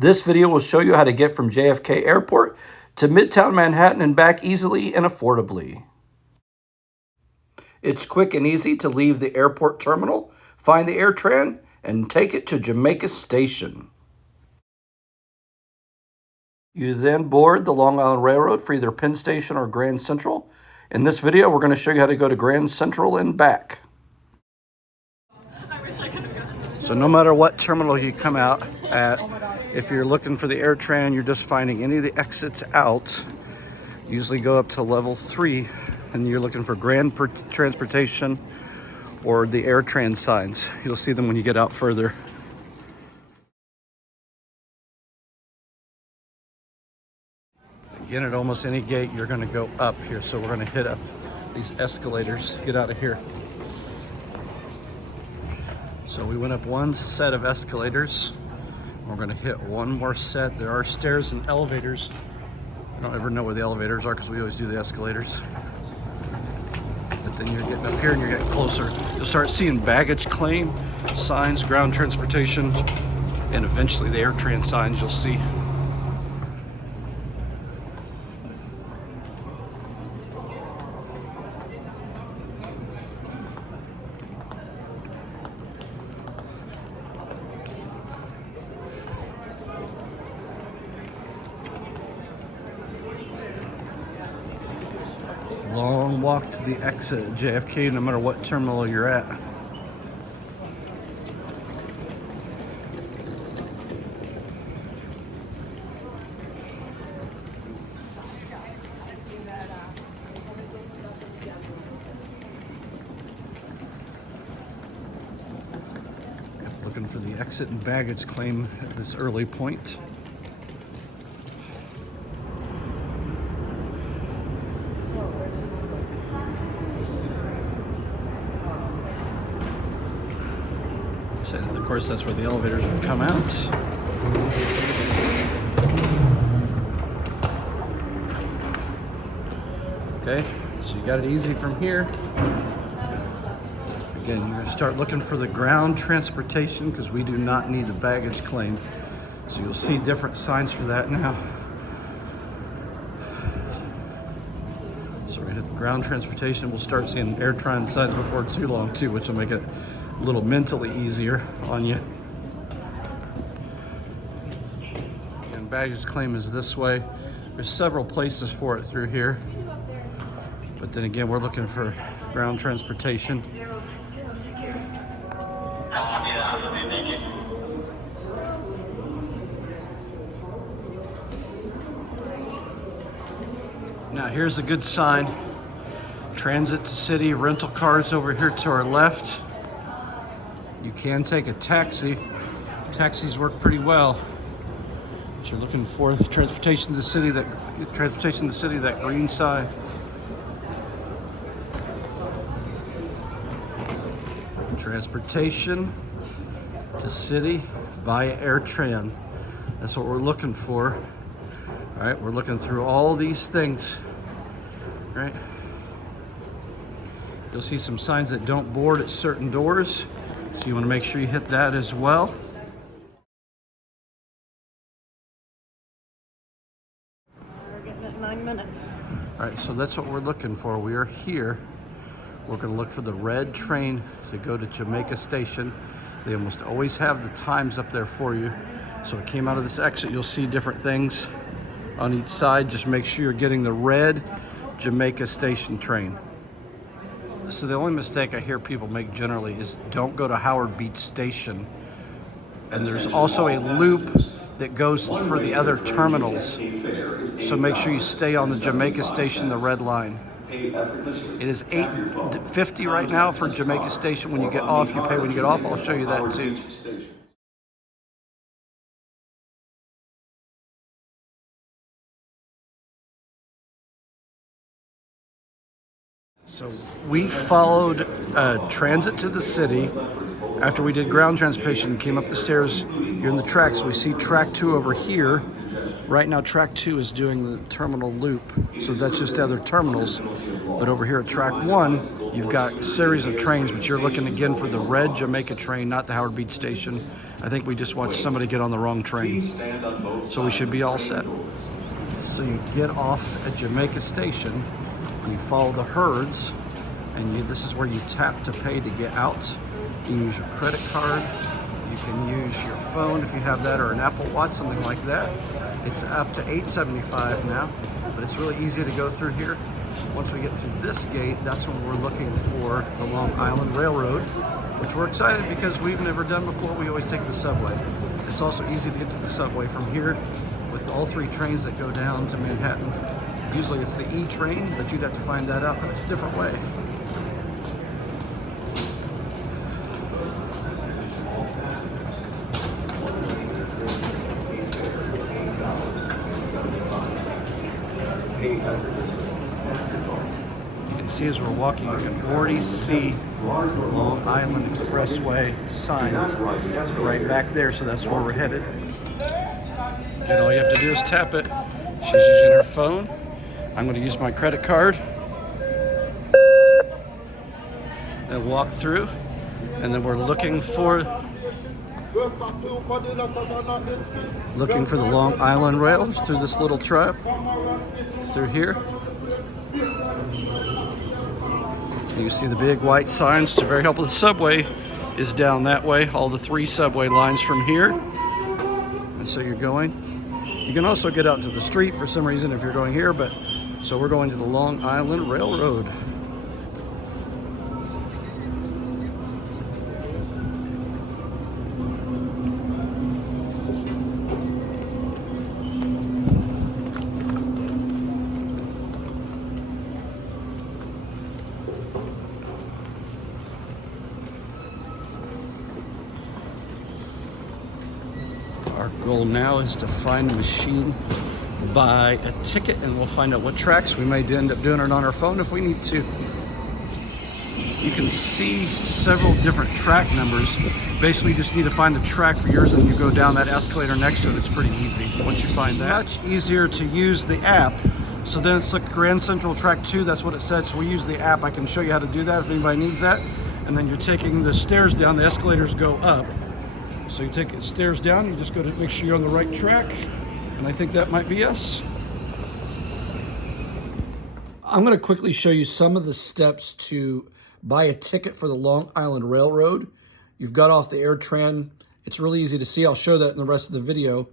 This video will show you how to get from JFK Airport to Midtown Manhattan and back easily and affordably. It's quick and easy to leave the airport terminal, find the AirTran, and take it to Jamaica Station. You then board the Long Island Railroad for either Penn Station or Grand Central. In this video, we're going to show you how to go to Grand Central and back. So no matter what terminal you come out at, if you're looking for the AirTran, you're just finding any of the exits out. Usually go up to level 3, and you're looking for Grand Transportation or the AirTran signs. You'll see them when you get out further. Again, at almost any gate, you're going to go up here. So we're going to hit up these escalators, get out of here. So we went up one set of escalators. We're going to hit one more set. There are stairs and elevators. I don't ever know where the elevators are because we always do the escalators. But then you're getting up here and you're getting closer. You'll start seeing baggage claim signs, ground transportation, and eventually the AirTran signs you'll see. Long walk to the exit at JFK, no matter what terminal you're at. Looking for the exit and baggage claim at this early point. And of course, that's where the elevators would come out. Okay, so you got it easy from here. Again, you're going to start looking for the ground transportation because we do not need the baggage claim. So you'll see different signs for that now. So we hit the ground transportation. We'll start seeing AirTran signs before too long too, which will make it a little mentally easier on you. And baggage claim is this way. There's several places for it through here. But then again, we're looking for ground transportation. Now here's a good sign. Transit to City, rental cars over here to our left. You can take a taxi. Taxis work pretty well. But you're looking for transportation to the city, that green sign. Transportation to city via AirTran. That's what we're looking for. All right, we're looking through all these things. All right. You'll see some signs that don't board at certain doors. So you want to make sure you hit that as well. We're getting at 9 minutes. All right, so that's what we're looking for. We are here. We're going to look for the red train to go to Jamaica Station. They almost always have the times up there for you. So it came out of this exit. You'll see different things on each side. Just make sure you're getting the red Jamaica Station train. So the only mistake I hear people make generally is don't go to Howard Beach Station. And there's also a loop that goes for the other terminals. So make sure you stay on the Jamaica Station, the red line. It is $8.50 right now for Jamaica Station. When you get off, you pay when you get off. I'll show you that too. So we followed transit to the city. After we did ground transportation, came up the stairs. You're in the tracks. We see track 2 over here. Right now, track 2 is doing the terminal loop. So that's just other terminals. But over here at track 1, you've got a series of trains, but you're looking again for the red Jamaica train, not the Howard Beach Station. I think we just watched somebody get on the wrong train. So we should be all set. So you get off at Jamaica Station, and you follow the herds, and this is where you tap to pay to get out. You can use your credit card, you can use your phone if you have that, or an Apple Watch, something like that. It's up to $8.75 now, but it's really easy to go through here. Once we get through this gate, that's when we're looking for the Long Island Railroad, which we're excited because we've never done before. We always take the subway. It's also easy to get to the subway from here with all 3 trains that go down to Manhattan. Usually it's the E train, but you'd have to find that out a different way. You can see as we're walking, you can already see Long Island Expressway sign right back there, so that's where we're headed. And all you have to do is tap it. She's using her phone. I'm going to use my credit card and walk through, and then we're looking for the Long Island Rail through this little trap through here. You see the big white signs. It's very helpful. The subway is down that way, all the 3 subway lines from here. And so you're going. You can also get out to the street for some reason if you're going here, but so we're going to the Long Island Railroad. Our goal now is to find a machine, buy a ticket, and we'll find out what tracks. We may end up doing it on our phone if we need to. You can see several different track numbers. Basically, you just need to find the track for yours, and you go down that escalator next to it. It's pretty easy once you find that. Much easier to use the app. So then it's like Grand Central Track 2, that's what it said. So we use the app. I can show you how to do that if anybody needs that. And then you're taking the stairs down, the escalators go up. So you take the stairs down, you just go to make sure you're on the right track, and I think that might be us. I'm going to quickly show you some of the steps to buy a ticket for the Long Island Railroad. You've got off the AirTran. It's really easy to see. I'll show that in the rest of the video.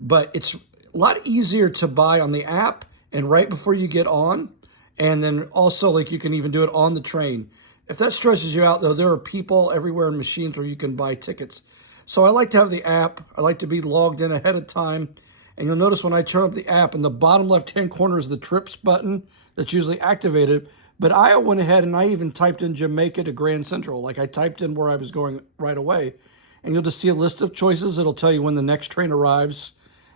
But it's a lot easier to buy on the app and right before you get on. And then also, like, you can even do it on the train. If that stresses you out, though, there are people everywhere and machines where you can buy tickets. So I like to have the app. I like to be logged in ahead of time. And you'll notice when I turn up the app, in the bottom left-hand corner is the trips button that's usually activated. But I went ahead and I even typed in Jamaica to Grand Central. Like, I typed in where I was going right away. And you'll just see a list of choices. It'll tell you when the next train arrives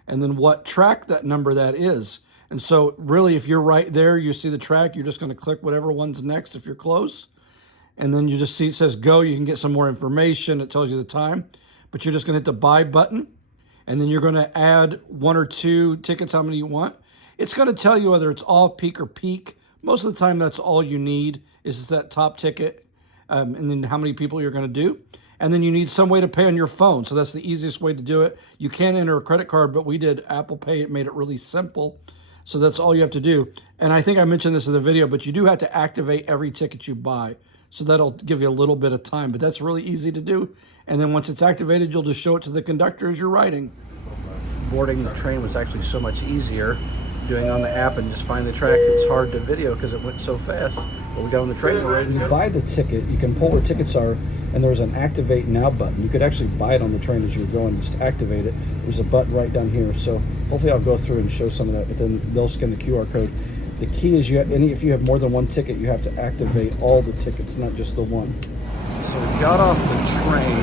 and then what track that number that is. And so really, if you're right there, you see the track, you're just going to click whatever one's next if you're close. And then you just see it says go. You can get some more information. It tells you the time. But you're just going to hit the buy button, and then you're going to add 1 or 2 tickets, how many you want. It's going to tell you whether it's off-peak or peak. Most of the time, that's all you need is that top ticket, and then how many people you're going to do. And then you need some way to pay on your phone, so that's the easiest way to do it. You can enter a credit card, but we did Apple Pay. It made it really simple, so that's all you have to do. And I think I mentioned this in the video, but you do have to activate every ticket you buy, so that'll give you a little bit of time, but that's really easy to do. And then once it's activated, you'll just show it to the conductor as you're riding. Boarding the train was actually so much easier doing on the app and just find the track. It's hard to video because it went so fast. But we got on the train already. You buy the ticket, you can pull where tickets are, and there's an activate now button. You could actually buy it on the train as you're going, just activate it. There's a button right down here. So hopefully I'll go through and show some of that, but then they'll scan the QR code. The key is if you have more than one ticket, you have to activate all the tickets, not just the one. So we got off the train,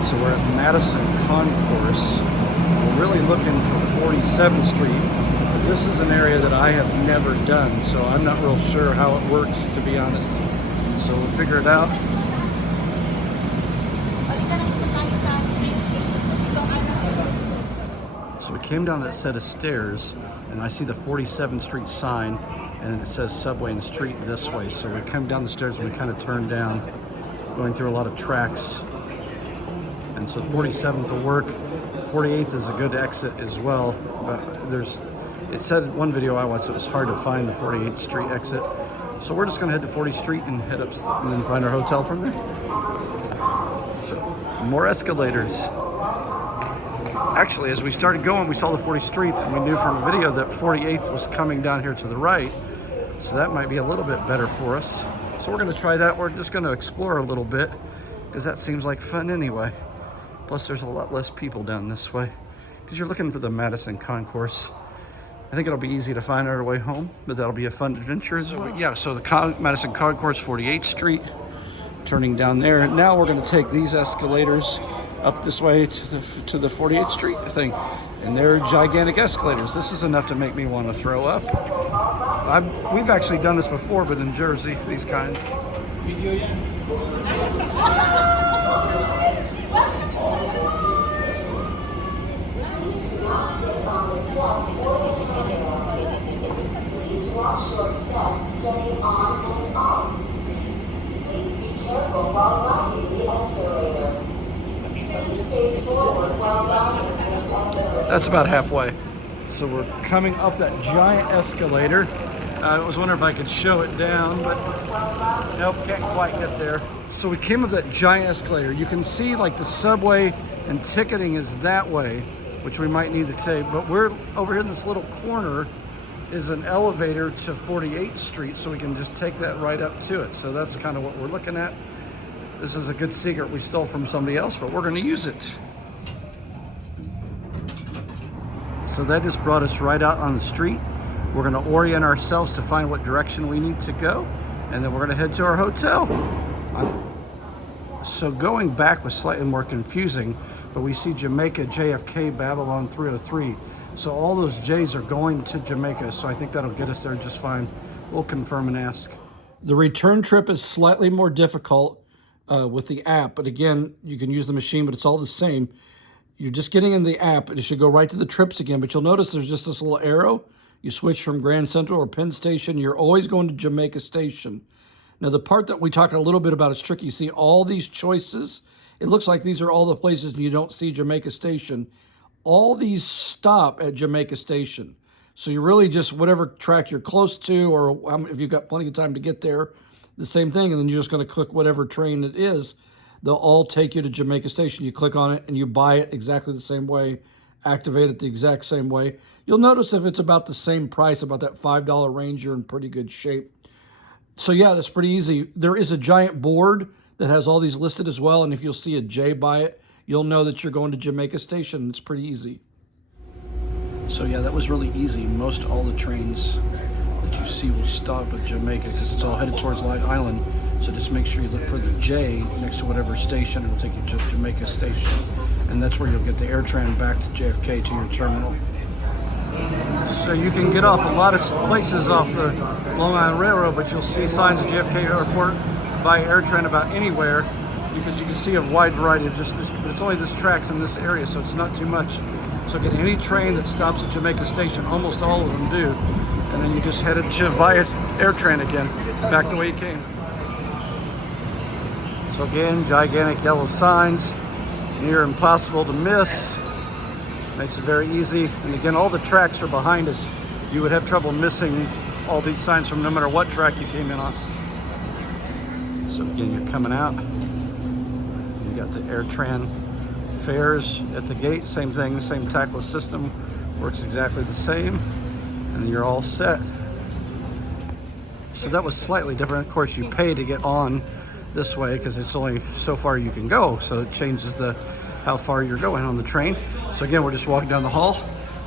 so we're at Madison Concourse. We're really looking for 47th Street. But this is an area that I have never done, so I'm not real sure how it works, to be honest. So we'll figure it out. So we came down that set of stairs, and I see the 47th Street sign, and it says subway and street this way. So we come down the stairs and we kind of turn down, going through a lot of tracks. and so 47th will work. 48th is a good exit as well, but it said in one video I watched it was hard to find the 48th Street exit. So we're just gonna head to 40th Street and head up and then find our hotel from there. So more escalators. Actually, as we started going, we saw the 40th Street and we knew from a video that 48th was coming down here to the right. So that might be a little bit better for us. So we're gonna try that. We're just gonna explore a little bit because that seems like fun anyway. Plus there's a lot less people down this way because you're looking for the Madison Concourse. I think it'll be easy to find our way home, but that'll be a fun adventure as well. Yeah, so the Madison Concourse, 48th Street, turning down there. Now we're gonna take these escalators up this way to the 48th Street thing. And they're gigantic escalators. This is enough to make me want to throw up. We've actually done this before, but in Jersey, these kind. Watch your step getting on and off. Please be careful while riding the escalator. Please face forward while riding this escalator. That's about halfway. So we're coming up that giant escalator. I was wondering if I could show it down, but nope, can't quite get there. So we came up that giant escalator. You can see like the subway and ticketing is that way, which we might need to take, but we're over here in this little corner is an elevator to 48th Street, so we can just take that right up to it. So that's kind of what we're looking at. This is a good secret we stole from somebody else, but we're gonna use it. So that just brought us right out on the street. We're gonna orient ourselves to find what direction we need to go, and then we're gonna head to our hotel. So going back was slightly more confusing, but we see Jamaica, JFK, Babylon 303. So all those J's are going to Jamaica, so I think that'll get us there just fine. We'll confirm and ask. The return trip is slightly more difficult with the app, but again, you can use the machine, but it's all the same. You're just getting in the app, and it should go right to the trips again, but you'll notice there's just this little arrow. You switch from Grand Central or Penn Station, you're always going to Jamaica Station. Now, the part that we talk a little bit about is tricky. You see all these choices. It looks like these are all the places and you don't see Jamaica Station. All these stop at Jamaica Station. So you really just, whatever track you're close to, or if you've got plenty of time to get there, the same thing, and then you're just gonna click whatever train it is. They'll all take you to Jamaica Station. You click on it and you buy it exactly the same way, activate it the exact same way. You'll notice if it's about the same price, about that $5 range, you're in pretty good shape. So yeah, that's pretty easy. There is a giant board that has all these listed as well, and if you'll see a J by it, you'll know that you're going to Jamaica Station. It's pretty easy. So yeah, that was really easy. Most all the trains that you see will stop at Jamaica because it's all headed towards Light Island. So just make sure you look for the J next to whatever station. It'll take you to Jamaica Station, and that's where you'll get the AirTran back to JFK to your terminal. So you can get off a lot of places off the Long Island Railroad, but you'll see signs at JFK Airport by AirTran about anywhere, because you can see a wide variety of just this, but it's only this tracks in this area, so it's not too much. So get any train that stops at Jamaica Station, almost all of them do, and then you just head to via AirTran again, back the way you came. So again, gigantic yellow signs, near impossible to miss. Makes it very easy. And again, all the tracks are behind us. You would have trouble missing all these signs from no matter what track you came in on. So again, you're coming out. You got the AirTran fares at the gate. Same thing, same tactless system. Works exactly the same. And you're all set. So that was slightly different. Of course, you pay to get on this way because it's only so far you can go. So it changes how far you're going on the train. So again, we're just walking down the hall,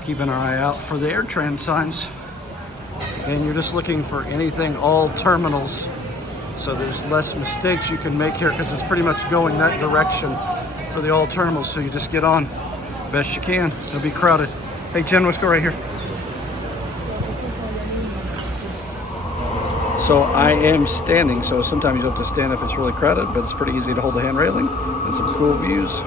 keeping our eye out for the AirTran signs. Again, you're just looking for anything, all terminals. So there's less mistakes you can make here because it's pretty much going that direction for the all terminals. So you just get on best you can. It'll be crowded. Hey Jen, let's go right here. So I am standing, so sometimes you have to stand if it's really crowded, but it's pretty easy to hold the hand railing and some cool views.